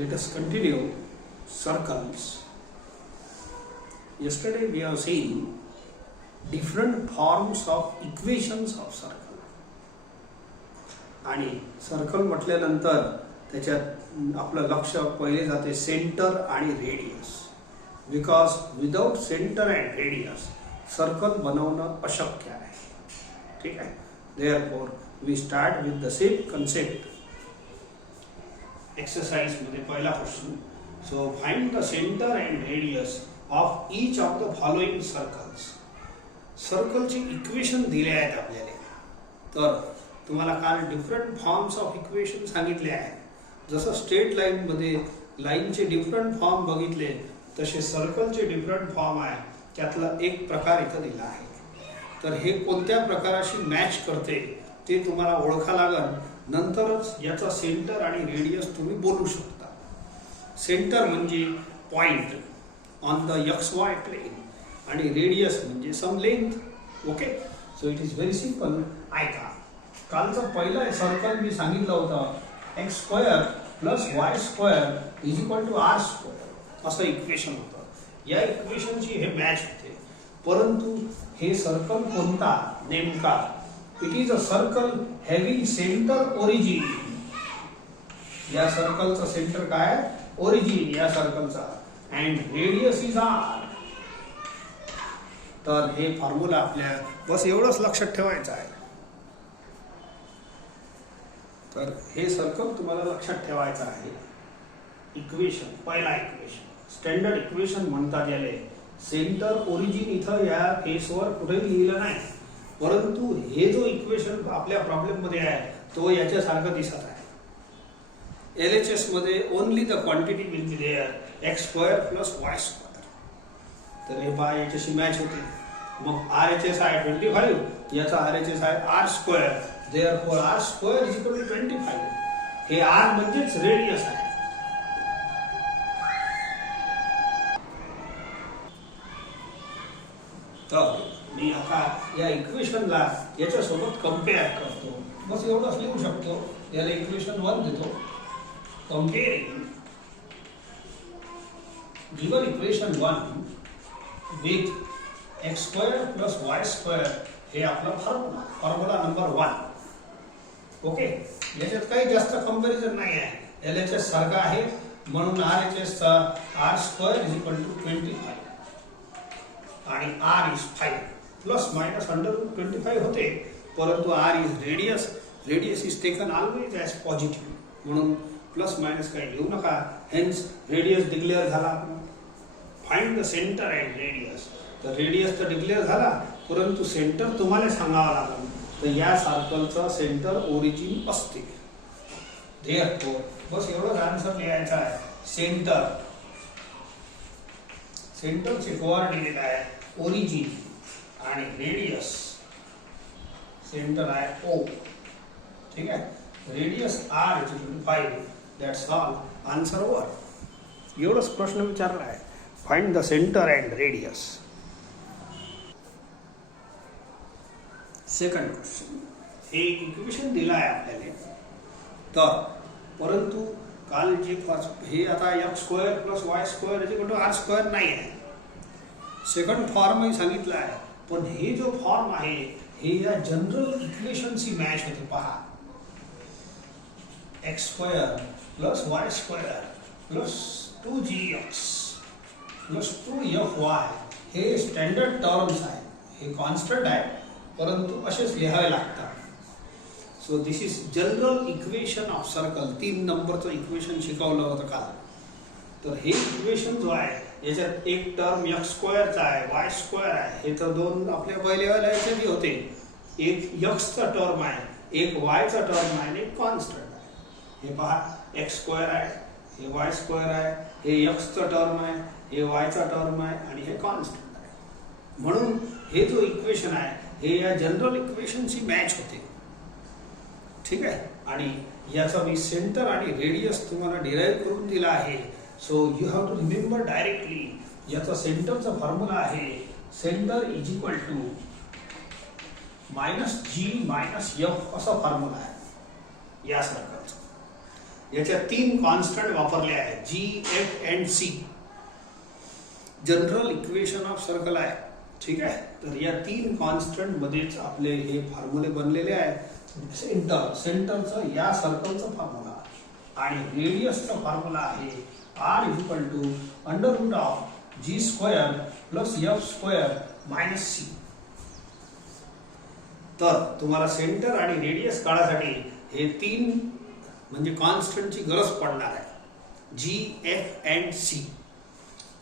Let us continue circles. Yesterday we have seen different forms of equations of circle. आणि circle म्हटल्यानंतर त्याच्यात आपलं लक्ष पहिले जाते सेंटर आणि radius. Because without centre and radius circle बनवणं अशक्य आहे. ठीक आहे. Therefore we start with the same concept. Exercise मध्ये पहिला question. So find the centre and radius of each of the following circles. सर्कलची इक्वेशन दिले आहेत आपल्याला. तर तुम्हाला काल डिफरंट फॉर्म्स ऑफ इक्वेशन सांगितले आहे. जसं स्ट्रेट लाईन मध्ये लाईनचे डिफरंट फॉर्म बघितले तसे सर्कलचे डिफरंट फॉर्म आहे. त्यातला एक प्रकार इथं दिला आहे. तर हे कोणत्या प्रकाराशी मॅच करते ते तुम्हाला ओळखा लागेल. नंतरच याचा सेंटर आणि रेडियस तुम्ही बोलू शकता. सेंटर म्हणजे point on the x y plane आणि रेडियस म्हणजे some length. Okay. So it is very simple. ऐका, कालचा पहिला सर्कल मी सांगितलं होतं x square plus y square is equal to r square असं इक्वेशन होतं. या इक्वेशनची हे मॅच होते. परंतु हे सर्कल कोणता नेमका? It is a circle having centre origin. या सर्कलचा सेंटर काय? ओरिजिन या सर्कलचा. And radius is r. तर हे फॉर्म्युला आपल्या बस एवढंच लक्षात ठेवायचं आहे. तर हे सर्कल तुम्हाला लक्षात ठेवायचं आहे. इक्वेशन पहिला इक्वेशन स्टँडर्ड इक्वेशन म्हणतात याले. सेंटर ओरिजिन इथं या केसवर कुठेही लिहिलं नाही. परंतु हे जो इक्वेशन आपल्या प्रॉब्लेम मध्ये आहे तो याच्यासारखं दिसत आहे. LHS मध्ये only the quantity will be there x square plus y square. तर हे पहा याच्याशी मॅच होते. मग RHS आहे 25. याचा RHS आहे r square. Therefore r square is equal to 25. हे r म्हणजेच रेडियस आहे. तर मी आता या इक्वेशनला याच्यासोबत कम्पेअर करतो. बस एवढंच लिहू शकतो. याला इक्वेशन 1 देतो. Comparing given equation 1 with x square plus y square हे आपला फॉर्म्युला नंबर 1. ओके. याच्यात काही जास्त कंपॅरिझन नाही आहे. LHS सारखा आहे म्हणून RHS चा r square is equal to 25 आणि r is 5 plus minus under root 25 होते. परंतु r is radius. Radius is taken always as positive म्हणून प्लस मायनस काही लिहू नका. हेन्स रेडियस डिक्लेअर झाला. Find the centre and radius. तर रेडियस तर डिक्लेअर झाला परंतु सेंटर तुम्हाला सांगावं लागेल. तर या सर्कलचा सेंटर ओरिजिन असते. देअरफॉर बस एवढंच आन्सर लिहायचा आहे. सेंटर सेंटरचे कोऑर्डिनेट आहे ओरिजिन आणि रेडियस सेंटर आहे O. ठीक आहे. Radius r is equal to 5. That's all. Answer over. एवढंच प्रश्न विचारला आहे. Find the centre and radius. Second question. हे इक्वेशन दिलं आहे आपल्याला. तर परंतु काल जे हे आता x square plus y square is equal to r square नाही आहे. सेकंड फॉर्मही सांगितलं आहे. पण हे जो फॉर्म आहे हे या जनरल इक्वेशनशी मॅच होते. पहा, x square plus y square plus 2gx plus 2fy हे स्टँडर्ड टर्म्स आहे. हे कॉन्स्टंट आहे परंतु असेच लिहावे लागतात. So this is general equation of circle. 3 नंबरचं इक्वेशन शिकवलं होतं काल. तर हे इक्वेशन जो आहे याच्यात एक टर्म एक्स स्क्वेअरचा आहे वाय स्क्वेअर आहे. हे तर दोन आपल्या पहिल्या याच्यात होते. एक एक्सचा टर्म आहे एक वायचा टर्म आहे आणि एक कॉन्स्टंट आहे. हे पहा एक्स स्क्वेअर आहे हे वाय स्क्वेअर आहे हे एक्सचा टर्म आहे हे वायचा टर्म आहे आणि हे कॉन्स्टंट आहे. म्हणून हे जो इक्वेशन आहे हे या जनरल इक्वेशनशी मॅच होते. ठीक आहे. आणि याचा मी सेंटर आणि रेडियस तुम्हाला डिराईव्ह करून दिला आहे. So you have to remember directly याचा सेंटरचा फॉर्म्युला आहे centre is equal to -g - f असा फॉर्म्युला आहे या सर्कलचा. याच्या 3 कॉन्स्टंट वापरले आहेत, g, f and c. General equation of circle आहे. ठीक आहे. तर या 3 कॉन्स्टंट मध्येच आपले हे फॉर्म्युले बनलेले आहेत. सेंटरचं या सर्कलचं फॉर्म्युला आणि रेडियसचा फॉर्म्युला आहे r equal to under root of g square plus f square minus c. तर तुम्हाला सेंटर आणि रेडियस काढायसाठी हे 3 म्हणजे कॉन्स्टंटची गरज पडणार आहे, जी, एफ अँड सी.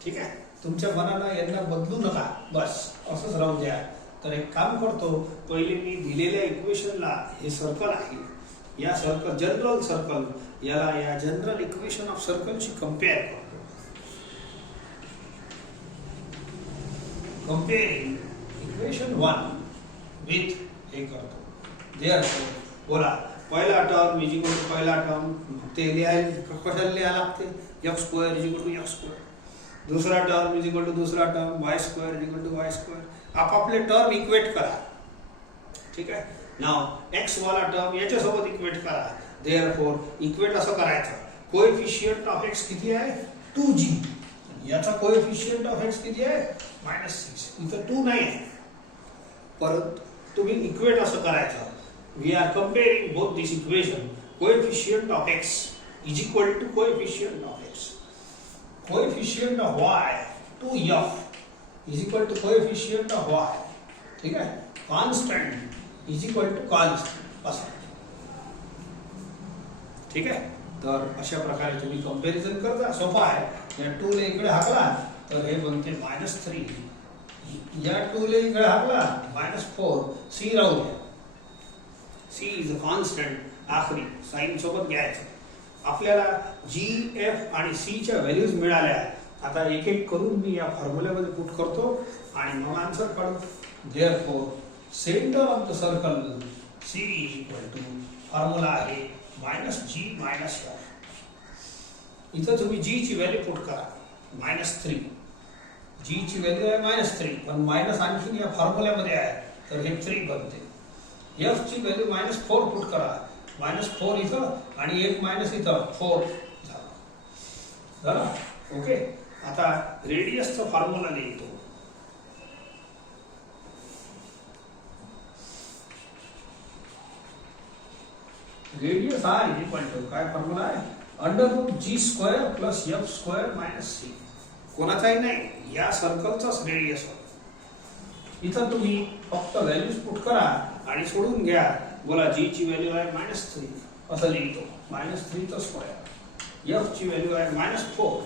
ठीक आहे. तुमच्या मनाला यांना बदलू नका, बस असंच राहू द्या. तर एक काम करतो, पहिले मी दिलेल्या इक्वेशनला हे सर्कल आहे, या सर्कल जनरल सर्कल याला या जनरल इक्वेशन ऑफ सर्कलशी कम्पेअर करतो. कम्पेअरिंग इक्वेशन 1 विथ हे करतो. देअरफॉर बोला पहिला टर्म इज इक्वल टू पहिला टर्म, ते लिहायला कशाला लिहायला लागते, x square is equal to x square. दूसरा टर्म इज इक्वल टू दूसरा term, y square is equal to y square. आपापले टर्म इक्वेट करा. ठीक आहे. नाव एक्स वाला टर्म याच्यासोबत इक्वेट करा. देअरफॉर इक्वेट असं करायचं, कोएफिशियंट ऑफ एक्स किती आहे, 2g. याचा कोएफिशियंट ऑफ एक्स किती आहे, -6. इथं 2 नाही आहे, परंतु तुम्ही इक्वेट असं करायचं. We are comparing both this equation. Coefficient of x is equal to coefficient of x, coefficient of y 2f is equal to coefficient of y. ठीक आहे. Constant is equal to constant असं. ठीक आहे. तर अशा प्रकारे तुम्ही कंपॅरिझन करता, सोपा आहे. या 2 ले इकडे हाकला तर हे बनते -3, या 2 ले इकडे हाकला -4. सी राहू द्या, सी इज अ कॉन्स्टंट. आखरी साइन सोबत घ्यायचं. आपल्याला जी, एफ आणि सी च्या व्हॅल्यूज मिळाल्या. आता एक एक करून मी या फॉर्म्युल्यामध्ये पुट करतो आणि मग आन्सर काढू. Therefore centre of the circle c is equal to formula आहे -g - f. इथं तुम्ही जी ची व्हॅल्यू पुट करा -3. जी ची व्हॅल्यू आहे -3, पण मायनस आणखीन या फॉर्म्युल्यामध्ये आहे तर हे 3 बनते. एफ ची व्हॅल्यू -4 पुट करा, -4 इथं आणि एक मायनस इथं 4 झालं. ओके. आता रेडियसचा फॉर्म्युला लिहितो. Radius r is equal to काय फॉर्म्युला आहे, under root g square plus f square minus c. कोणाचाही नाही, या सर्कलचाच रेडियस होता. इथं तुम्ही फक्त व्हॅल्यूज पुट करा आणि सोडून घ्या. बोला जी ची व्हॅल्यू आहे -3 असं लिहितो, -3 चा स्क्वेअर. एफ ची व्हॅल्यू आहे -4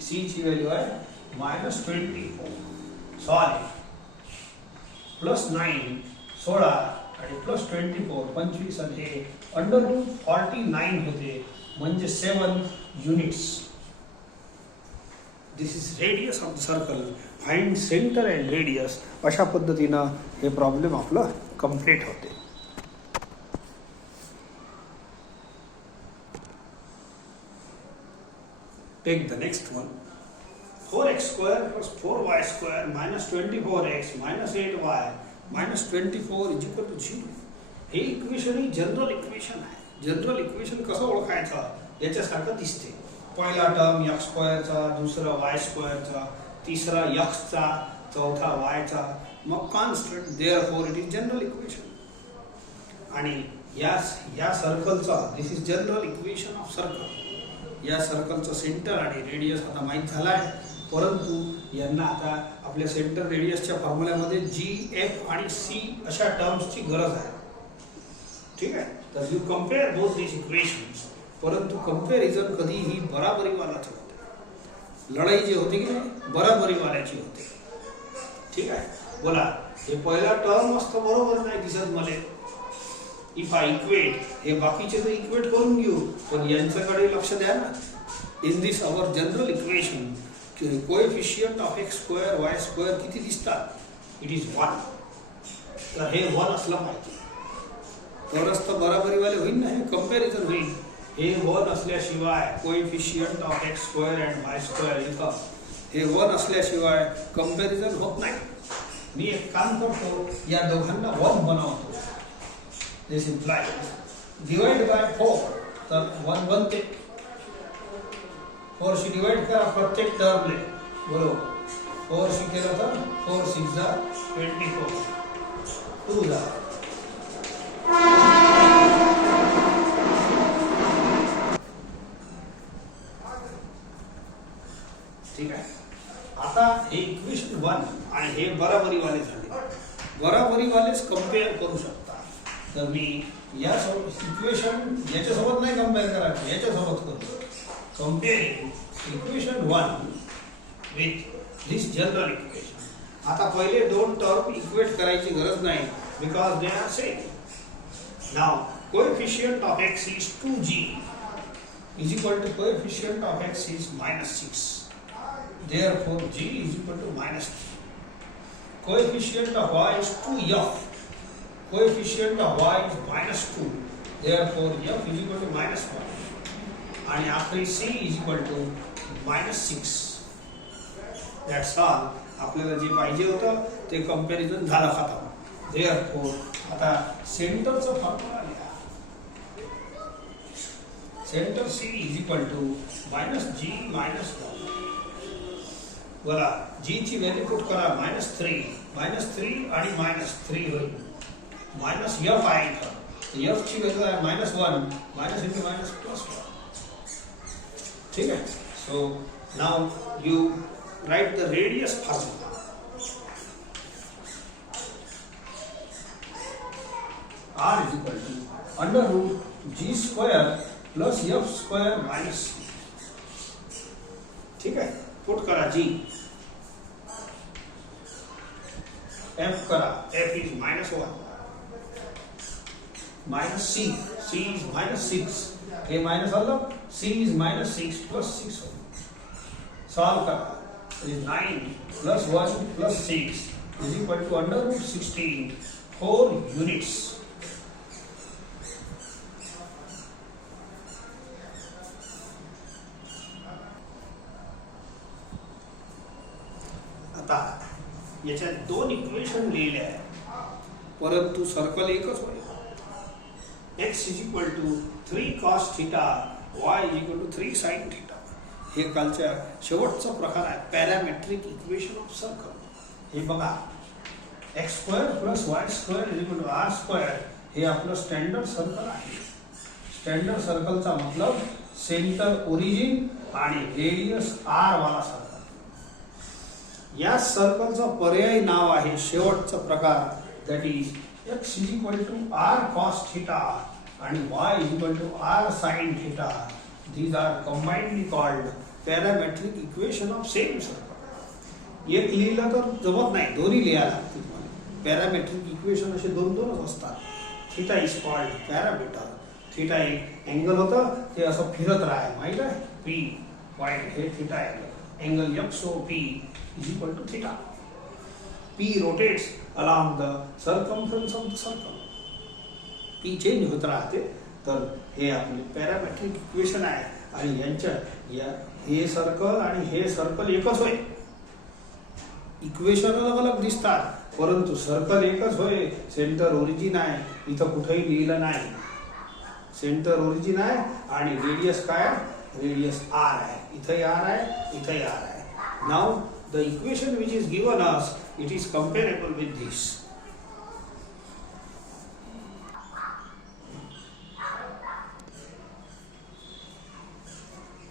सी ची व्हॅल्यू आहे -24. सॉरी +9 16 आणि +24 25 आणि हे अंडर रूट 49 होते, म्हणजे 7 units. This is radius of the circle. Find centre and radius. अशा पद्धतीनं हे प्रॉब्लेम आपलं कंप्लीट होते. Take the next one. 4x² + 4y² -24x -8y -24 = 0. हे इक्वेशन ही जनरल इक्वेशन आहे. जनरल इक्वेशन कसं ओळखायचं याच्यासारखं दिसते. पहिला टर्म x² चा, दुसरा y² चा, तिसरा x चा, चौथा y चा, मग constant. Therefore it is general equation. आणि या सर्कलचा this is general equation of circle. या सर्कलचं सेंटर आणि रेडियस आता माहीत झाला आहे, परंतु यांना आता आपल्या सेंटर रेडियसच्या फॉर्म्युल्यामध्ये जी, एफ आणि सी अशा टर्म्सची गरज आहे. ठीक आहे. तर you compare both this equations. परंतु कंपॅरिझन कधीही बराबरीवालाच होते. लढाई जी होती की नाही बराबरीवाल्याची होते. ठीक आहे. बोला हे पहिला टर्म असतं बरोबर नाही दिसत मला. इफ आय इक्वेट, हे बाकीचे तर इक्वेट करून घेऊ, पण यांच्याकडे लक्ष द्या ना. In this our general equation coefficient of x² y² किती दिसतात, इट इज 1. तर हे 1 असलं पाहिजे, तरच तर बराबरीवाले होईल ना, हे कंपॅरिझन होईल. हे 1 असल्याशिवाय coefficient of x² and y² इथं हे 1 असल्याशिवाय कंपॅरिझन होत नाही. मी एक काम करतो, या दोघांना 1 बनवतो. दिस इम्प्लाइज डिवाइड बाय 4 तर 1 बनते 4 शी डिवाइड करा प्रत्येक टर्मले बरोबर 4 शी केलं तर 4 6 जा 24 2 जा ठीक आहे. आता हे इक्वेशन 1 आणि हे बराबरीवाले झाले. बराबरीवालेच कंपेअर करू शकता. तर मी या इक्वेशन याच्यासोबत नाही कंपेअर करायचं याच्यासोबत करतो. Comparing equation 1 with this general equation. आता पहिले दोन टर्म इक्वेट करायची गरज नाही because they are same. Now coefficient of x is 2g is equal to coefficient of x is -6. Therefore, g is equal to -3. Coefficient of y is 2f. Coefficient of y is -2. Therefore, f is equal to -1. And आखरी c is equal to -6. That's all. आपल्याला जे पाहिजे होतं ते comparison झालं खतम. Therefore, आता सेंटरचा फॉर्म्युला लिहा. Centre c is equal to -g -1. बोला g ची व्हॅल्यू पुट करा -3 आणि -3 होईल. -f आहे इथं f ची व्हॅल्यू आहे -1 -1. ठीक आहे. So now you right the radius formula. r is equal to under root g square plus f square minus c. ठीक है. पुट करा g f करा f is -1 minus c is -6 हे माइनस अलग c is -6 plus 6 सॉल्व करा. It is 9 plus 1 plus 6 is equal to under root 16 4 units. आता याच्यात दोन इक्वेशन लिहिले आहे परंतु सर्कल एकच होईल. x is equal to 3 cos theta y is equal to 3 sin theta. हे कालच्या शेवटचा प्रकार आहे पॅरामेट्रिक इक्वेशन ऑफ सर्कल. हे बघा x square plus y square is equal to r square हे आपलं स्टँडर्ड सर्कल आहे. स्टँडर्ड सर्कलचा मतलब सेंटर ओरिजिन आणि रेडियस r वाला सर्कल. या सर्कलचा पर्यायी नाव आहे शेवटचा प्रकार that is x is equal to r cos theta आणि y is equal to r sin theta. These are combinedly called parametric equation of same circle. एक लिहिलं तर जमत नाही दोन्ही लिहायला लागतील तुम्हाला. पॅरामेट्रिक इक्वेशन असे दोन दोनच असतात. Theta is called parameter. Theta एक अँगल होतं ते असं फिरत राहील माहित आहे. p पॉइंट हे theta angle f so p is equal to theta. p rotates along the circumference of the circle. p change होत राहते. तर हे आपले पॅरामेट्रिक इक्वेशन आहे आणि यांच्या हे सर्कल आणि हे सर्कल एकच होय. इक्वेशन अलग अलग दिसतात परंतु सर्कल एकच होय. सेंटर ओरिजिन आहे इथं कुठेही लिहिलं नाही. सेंटर ओरिजिन आहे आणि रेडियस काय रेडियस r आहे. इथं r आहे इथं r आहे. Now the equation which is given us it is comparable with this.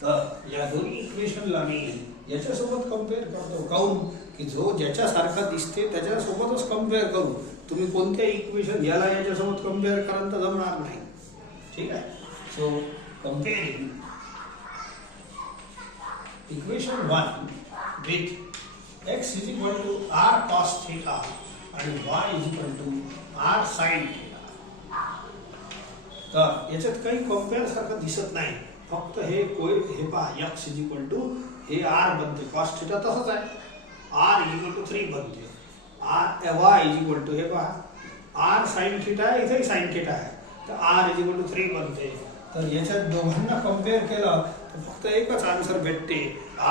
तर या दोन्ही इक्वेशनला मी याच्यासोबत कंपेअर करतो. काऊन की जो ज्याच्यासारखा दिसते त्याच्यासोबतच कंपेअर करू. तुम्ही कोणत्या इक्वेशन याला याच्यासोबत कंपेअर कराल तर जमणार नाही. ठीक आहे. So comparing equation 1 with x is equal to r cos theta आणि y is equal to r sin theta. तर याच्यात काही कंपेअर सारखं दिसत नाही. फक्त हे पहा x is equal to हे r बनते cos theta तसंच आहे. r is equal to 3 बनते. y is equal to हे पहा r sin theta आहे इथे sin theta आहे तर r is equal to 3 बनते. तर याच्यात दोघांना कंपेअर केलं तर फक्त एकच आन्सर भेटते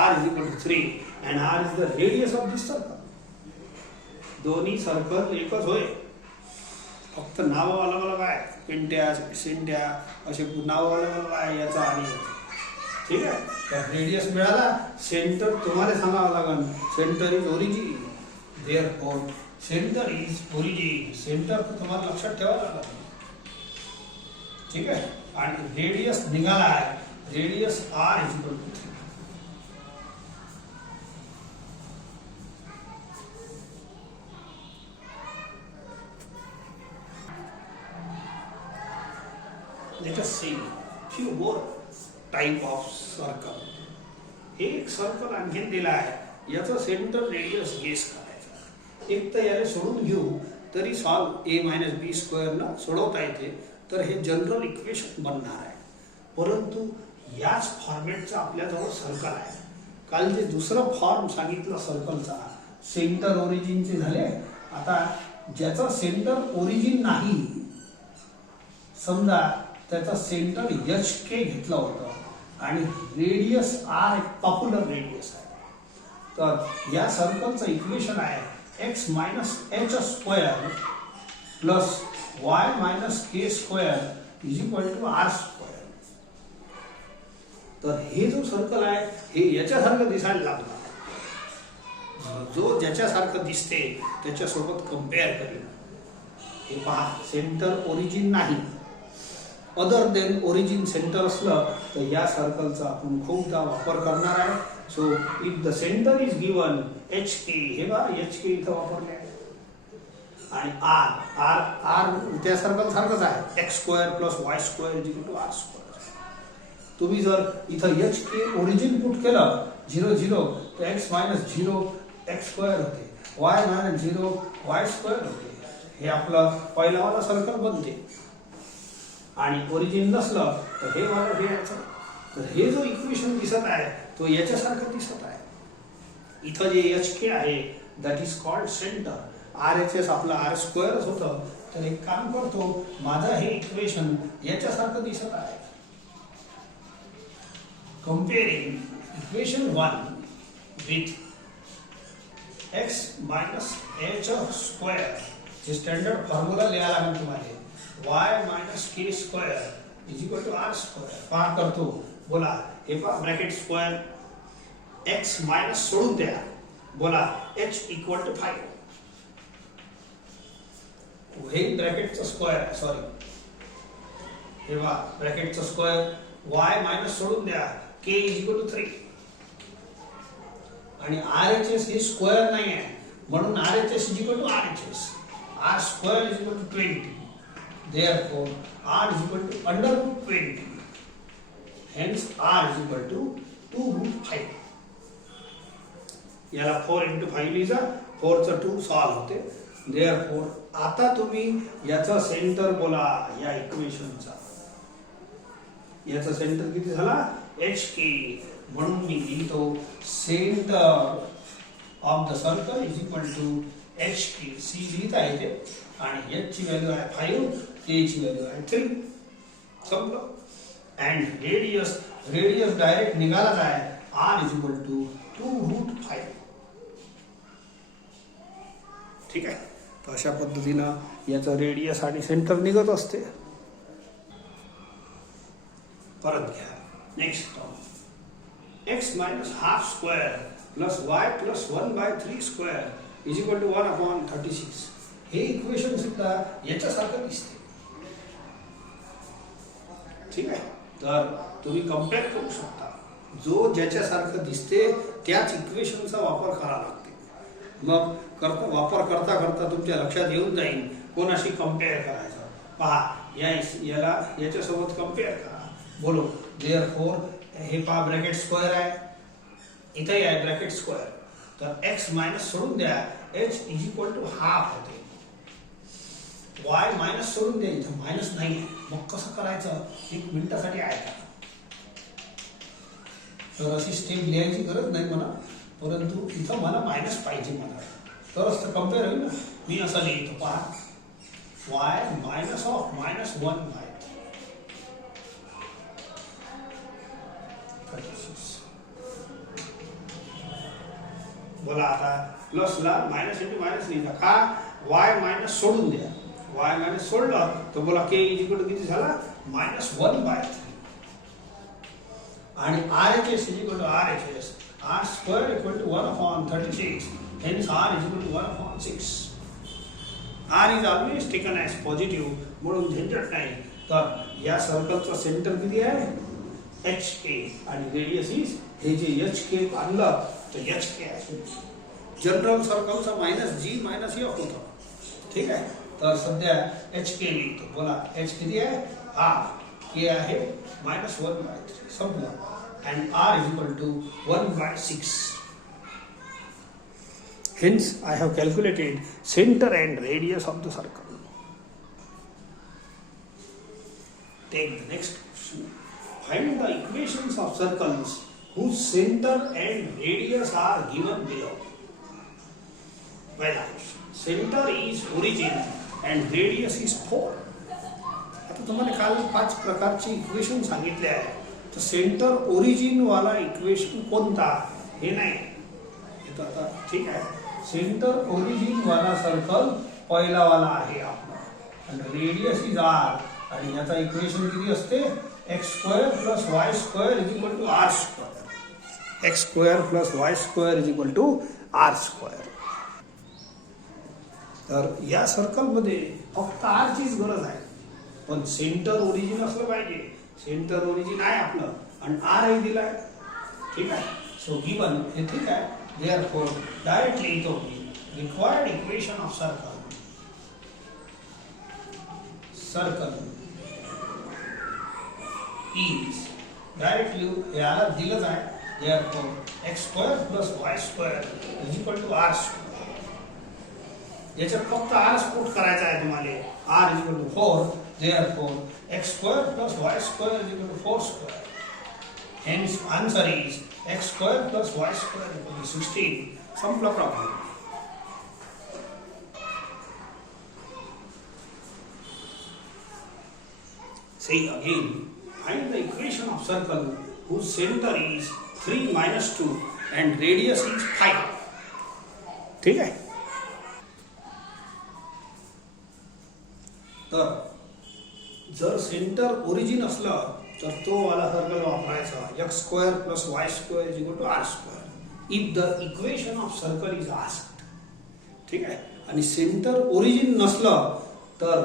r is equal to 3 and r is the radius of this circle. दोन्ही सर्कल एकच होय. फक्त नावं अलग अलग आहे, पिंट्या शेंट्या असे नावं अलग अलग आहे याचा आणि याचं. ठीक आहे. तर रेडियस मिळाला, सेंटर तुम्हाला सांगावं लागेल. Centre is origin, therefore centre is origin. Centre तुम्हाला लक्षात ठेवावं लागेल. ठीक आहे. आणि रेडियस निघाला आहे, radius r is equal to 3. Let us see few more type of circle. एक सर्कल आणखीन दिला आहे, याचा सेंटर रेडियस गेस करायचा. एक तर याला सोडून घेऊ तरी सॉल्व a मायनस बी स्क्वेअरला सोडवता येते, तर हे जनरल इक्वेशन बनणार आहे. परंतु याच फॉर्मॅटचा आपल्याजवळ सर्कल आहे. काल जे दुसरं फॉर्म सांगितलं सर्कलचा, सेंटर ओरिजिनचे झाले. आता ज्याचा सेंटर ओरिजिन नाही, समजा त्याचा सेंटर HK घेतला होता आणि रेडियस R एक पॉप्युलर रेडियस आहे, तर या सर्कलचं इक्वेशन आहे x minus h square plus y minus k square is equal to R square. तर हे जो सर्कल आहे हे याच्यासारखं दिसायला लागणार. जो ज्याच्यासारखं दिसते त्याच्यासोबत कम्पेअर करेल. हे पहा, सेंटर ओरिजिन नाही, अदर देन ओरिजिन सेंटर असलं तर या सर्कलचा आपण खूपदा वापर करणार आहे. So if the centre is given HK, हे बघा HK इथं वापरले आहे. आणि R त्या सर्कल सारखंच आहे, x square plus y square is equal to R square. तुम्ही जर इथं HK ओरिजिन पुट केलं 0 0 तर x मायनस 0 x स्क्वेअर होते, y मायनस 0 y स्क्वेअर होते. हे आपलं पहिलावाला सर्कल बनते. आणि ओरिजिन नसलं तर हे वाला हे याचं. तर हे जो इक्वेशन दिसत आहे तो याच्यासारखं दिसत आहे. इथं जे HK आहे that is called centre. RHS आपलं R स्क्वेअरच होतं. तर एक काम करतो, माझं हे इक्वेशन याच्यासारखं दिसत आहे. Comparing equation 1 with x minus h square, जे स्टँडर्ड फॉर्म्युला लिहायला लागेल तुम्हाला, y minus k square is equal to R square. पहा करतो, बोला. हे पहा ब्रॅकेट स्क्वेअर, x मायनस सोडून द्या, बोला h इक्वल टू 5. हे ब्रॅकेटचं स्क्वेअर, सॉरी हे पहा ब्रॅकेटचं स्क्वेअर, y मायनस सोडून द्या, k इज इक्वल टू 3. आणि RHS हे स्क्वेअर नाही आहे म्हणून RHS is equal to RHS. R square is equal to 20. Therefore, R is equal to under root 20. Hence, R is equal to 2 root 5. याला 4 into 5 लिहिजा, 4 चा 2 solve होते. Therefore, आता तुम्ही याचा सेंटर बोला या इक्वेशनचा. याचा सेंटर किती झाला? HK. म्हणून मी लिहितो centre of the circle is equal to HK. C लिहिता येते आणि h ची व्हॅल्यू आहे 5, k ची व्हॅल्यू आहे 3. संपलं. अँड रेडियस डायरेक्ट निघालाच आहे, R is equal to 2 root 5. ठीक आहे. तर अशा पद्धतीनं याचं रेडियस आणि सेंटर निघत असते. परत घ्या. Next term, x minus half square plus y plus 1/3 square is equal to 1/36. हे इक्वेशन सुद्धा याच्यासारखं दिसते. ठीक आहे. तर तुम्ही कम्पेअर करू शकता. जो ज्याच्यासारखं दिसते त्याच इक्वेशनचा वापर करावा लागते. मग वापर करता करता तुमच्या लक्षात येऊन जाईल कोणाशी कम्पेअर करायचं. पहा, याला याच्यासोबत कम्पेअर करा. बोलो. देअरफॉर हे पहा ब्रॅकेट स्क्वेअर आहे, इथेही आहे ब्रॅकेट स्क्वेअर. तर x मायनस सोडून द्या, h is equal to half होते. y मायनस सोडून द्या, इथं मायनस नाही. मग कसं करायचं? 1 मिनिटासाठी आहे का? तर अशी स्टेप लिहायची गरज नाही मला, परंतु इथं मला मायनस पाहिजे मला, तरच तर कम्पेअर होईल ना. मी असं लिहितो, पहा y मायनस ऑफ मायनस 1/36. बोला आता प्लसला मायनस इंटू मायनस लिहिला का? y मायनस सोडून द्या, वाय मायनस सोडलं तर बोला के इज इक्वल टू किती झाला -1/3 आणि RHS is equal to RHS r square equal to 1/36 hence r is equal to 1/6 r is always taken as positive म्हणून झंझट नाही. तर या सर्कलचा सेंटर किती आहे HK आणि रेडियस इज हे जे HK आणलं तर HK आहे. जनरल सर्कलचा -G -F होतं. ठीक आहे. तर सध्या HK लिहितो. बोला H किती आहे r K आहे -1/3 संपलं and r is equal to 1/6. Hence I have calculated center and radius of the circle. Take the next question. Find the equations of circles whose center and radius are given below. Well, center is origin and radius is 4. आता तुम्हाला काल 5 प्रकारची equation सांगितले आहे. तर centre origin वाला equation कोणता हे नाही येतो आता. ठीक आहे. सेंटर ओरिजिन वाला सर्कल पहिला वाला आहे आपला आणि रेडियस इज r आणि याचा इक्वेशन किती असते x² + y² = r². x² + y² = r². तर या सर्कल मध्ये फक्त r चीच गरज आहे पण सेंटर ओरिजिन असलं पाहिजे. सेंटर ओरिजिन आहे आपलं आणि r आहे दिलाय. ठीक आहे. सो गिवन हे ठीक आहे. देयरफॉर डायरेक्टली लिहितो required equation of circle is directly याला दिलंच आहे. Therefore x² + y² = r². याच्यात फक्त r पुट करायचा आहे तुम्हाला. r = 4. Therefore, x² + y² = 4². Hence, answer is x² + y² = 16. Simple problem. Say again, find the equation of circle whose center is 3 - 2 and radius is 5. ठीक आहे. तर जर सेंटर ओरिजिन असलं तर तो वाला सर्कल वापरायचा x² + y² = r². If the equation of circle is asked. ठीक आहे. आणि सेंटर ओरिजिन नसलं तर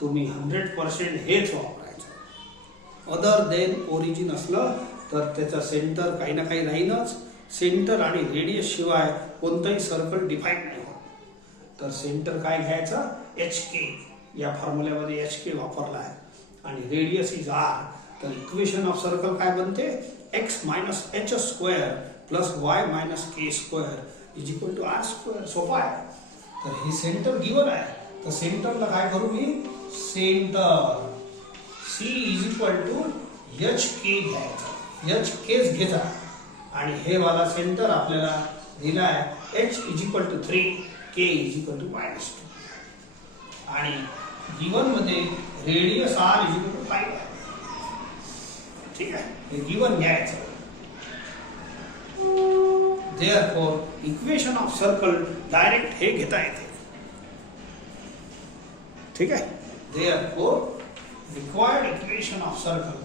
तुम्ही 100% हेच वापरायचं. अदर देन ओरिजिन असलं तर त्याचा सेंटर काही ना काही राहीनच. सेंटर आणि रेडियस शिवाय कोणतंही सर्कल डिफाईन नाही होत. तर सेंटर काय घ्यायचं HK. या फॉर्म्युल्यामध्ये HK वापरला आहे आणि रेडियस इज r. तर इक्वेशन ऑफ सर्कल काय बनते x - h² + y - k² = r². सोपा आहे. तर हे सेंटर गिवन आहे. तर सेंटरला काय करू मी सेंटर C = HK घ्यायचा. HKच घ्यायचा आणि हे वाला सेंटर आपल्याला दिला आहे h = 3 k = -2 आणि गिवन मध्ये रेडियस r = 5 आहे. ठीक आहे. हे गिवन घ्यायचं. Therefore equation of circle direct हे घेता येते. ठीक आहे. Therefore required equation of circle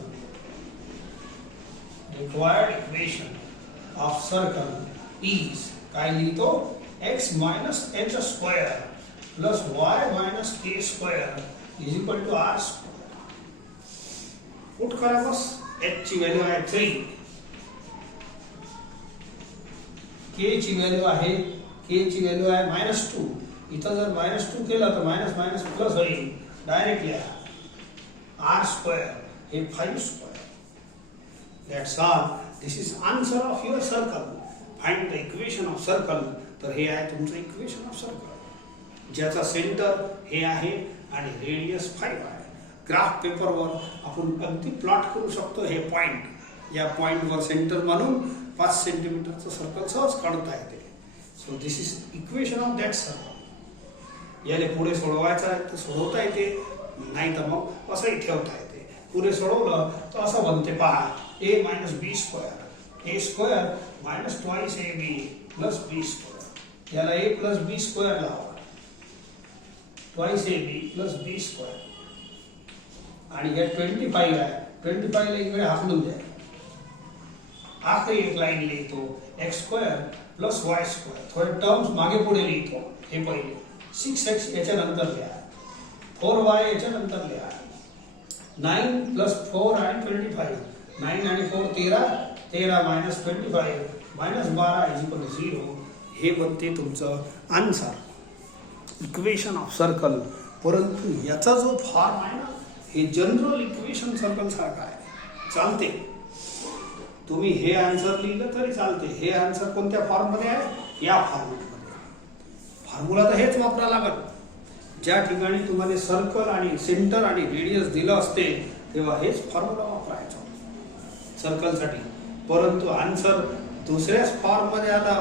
is काय लिहितो x - h² + y - k² = r². Put करा बस. h ची व्हॅल्यू आहे 3, k ची व्हॅल्यू आहे -2. इथं जर -2 केलं तर मायनस प्लस होईल. डायरेक्ट लिहा r² हे 5². That's all. This is answer of your circle. Find the equation of circle. तर हे आहे तुमचं इक्वेशन ऑफ सर्कल ज्याचा सेंटर हे आहे आणि रेडियस 5 आहे. ग्राफ पेपरवर आपण अगदी प्लॉट करू शकतो. हे पॉइंट या पॉइंटवर सेंटर मानून 5 सेंटीमीटरचं सर्कल सहज काढता येते. So this is equation of that circle. याले पुढे सोडवायचं आहे तर सोडवता येते, नाही तर मग असंही ठेवता येते. पुढे सोडवलं तर असं बनते पहा a - b². a² - 2ab + b². याला a + b² लावा. Twice a b plus b square आणि हे 25 आहे 25 ला इकडे हाकलून द्या आखरी एक लाईन लिहितो x square plus y square थोडे टर्म्स मागे पुढे लिहितो हे पहिले 6x याच्या नंतर लिहा 4y याच्या नंतर लिहा 9 प्लस 4 आणि 25 9 आणि 4 13 13 minus 25 minus 12 is equal to 0 हे बनते तुमचं आन्सर इक्वेशन ऑफ सर्कल परंतु याचा जो फॉर्म आहे ना हे जनरल इक्वेशन सर्कल सारखा आहे चालते तुम्ही हे आन्सर लिहिलं तरी चालते हे आन्सर कोणत्या फॉर्म मध्ये आहे या फॉर्मॅटमध्ये फॉर्म्युला तर हेच वापरा लागत ज्या ठिकाणी तुम्हाला सर्कल आणि सेंटर आणि रेडियस दिलं असते तेव्हा हेच फॉर्म्युला वापरायचा सर्कलसाठी परंतु आन्सर दुसऱ्याच फॉर्म मध्ये आला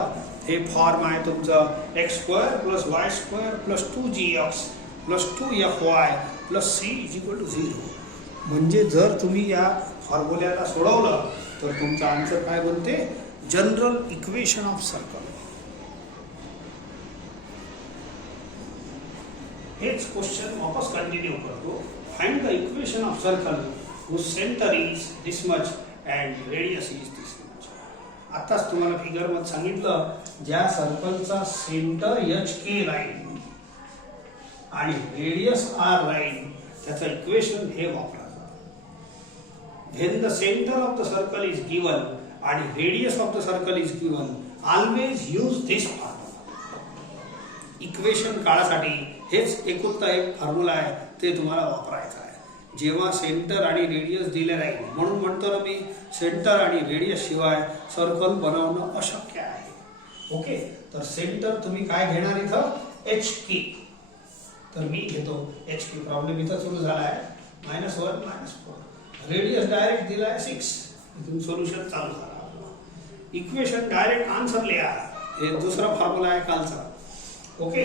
हे फॉर्म आहे तुमचं x square plus y square plus 2gx plus 2fy plus c is equal to 0 म्हणजे जर तुम्ही या फॉर्म्युल्याला सोडवलं तर तुमचा आन्सर काय बनते जनरल इक्वेशन ऑफ सर्कल हेच क्वेश्चन वापस कंटिन्यू करतो find the equation of circle whose center is this much and radius is this much आताच तुम्हाला फिगर मध्ये सांगितलं ज्या सर्कलचा सेंटर HK लाईन आणि रेडियस R लाईन त्याचं इक्वेशन हे वापरायचं when the center of the circle is given and radius of the circle is given always use this formula equation काढासाठी हेच एकुलता एक फॉर्म्युला आहे ते तुम्हाला वापरायचं आहे जेव्हा सेंटर आणि रेडियस दिले राहील म्हणून म्हणतो ना मी सेंटर आणि रेडियस शिवाय सर्कल बनवणं अशक्य आहे ओके तर सेंटर तुम्ही काय घेणार इथं HK तर मी घेतो HK प्रॉब्लेम इथं सुरू झाला आहे -1 -4 रेडियस डायरेक्ट दिला आहे 6 इथून सोल्युशन चालू झाला इक्वेशन डायरेक्ट आन्सर लिहा हे दुसरा फॉर्म्युला आहे कालचा ओके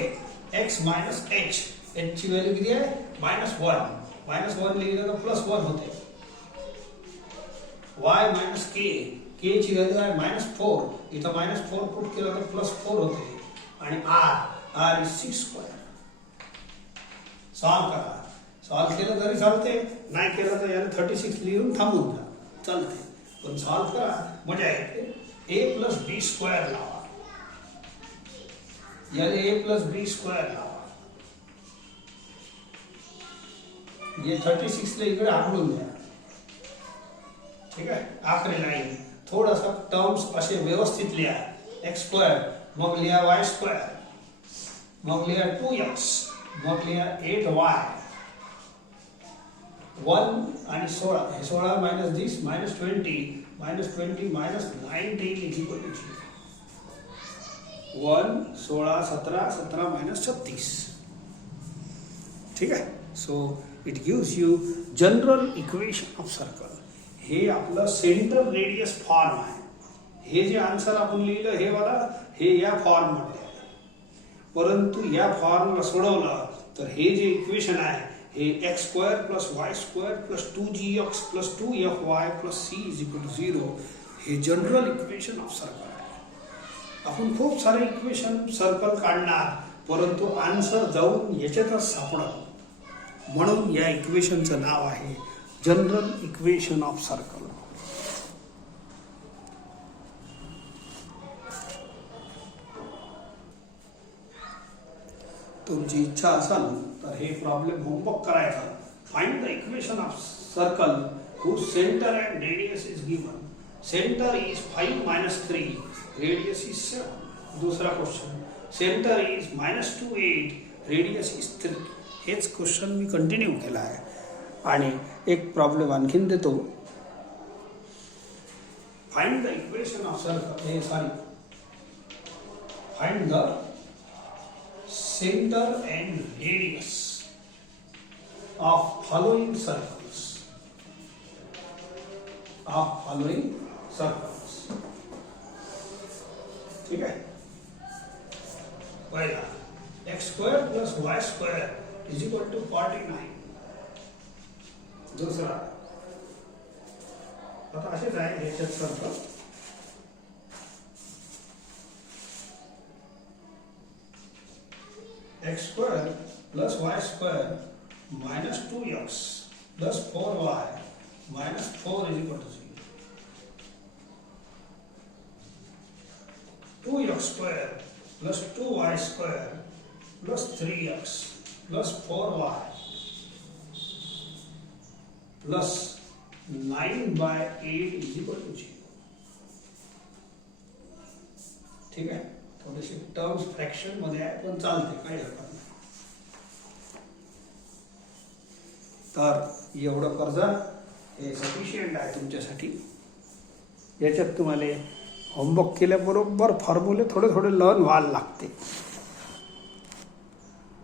x मायनस h ची व्हॅल्यू किती आहे -1 लिहिलं तर +1 होते y मायनस k ची व्हॅल्यू आहे -4 इथं -4 पुट केलं तर +4 होते आणि r इज 6 स्क्वेअर सॉल्व करा सॉल्व केलं तरी चालते नाही केलं तर याला 36 लिहून थांबून जा चालते पण सॉल्व करा मजा येते a प्लस बी स्क्वेअर लावा याला a प्लस बी स्क्वेअर लावा ये 36 ले इकडे हाकलून द्या ठीक आहे आखरी लाईन थोडासा टर्म्स असे व्यवस्थित लिहा x स्क्वेअर मग लिहा y स्क्वेअर मग लिहा 2x मग लिहा 8y 1 आणि 16 हे 16 minus this -20 -19 is equal to 1 16 17 17 -36 ठीक आहे so it gives you general equation of circle हे आपलं सेंटर रेडियस फॉर्म आहे हे जे आन्सर आपण लिहिलं हे वाला हे या फॉर्म मध्ये आहे परंतु या फॉर्मला सोडवलं तर हे जे इक्वेशन आहे हे x square plus y square plus 2gx plus 2fy plus c is equal to 0 हे जनरल इक्वेशन ऑफ सर्कल आहे आपण खूप सारे इक्वेशन सर्कल काढणार परंतु आन्सर जाऊन याच्यातच सापडत म्हणून या इक्वेशनचं नाव आहे जनरल इक्वेशन ऑफ सर्कल तुमची इच्छा असेल तर हे प्रॉब्लेम होमवर्क करायचा find the equation of circle whose center and radius is given center is 5 -3 radius is 7 दूसरा question center is -2 8 radius is 3 हेच क्वेश्चन मी कंटिन्यू केला आहे आणि एक प्रॉब्लेम आणखीन देतो find the equation of circle find the center and radius of following circles ठीक है पहला x square plus y square is equal to 49 दूसरा आता असेच आहे ह्याच्यात circle x square plus y square minus 2x plus 4y minus 4 is equal to 0. 2x square plus 2y square plus 3x plus 4y plus 9/8 is equal to 0. ठीक आहे. थोडेसे terms fraction मध्ये आहे पण चालते, काही हरकत नाही. तर एवढं कर्ज हे सफिशियंट आहे तुमच्यासाठी. याच्यात तुम्हाला होमवर्क केल्याबरोबर फॉर्म्युले थोडे थोडे लर्न व्हायला लागते.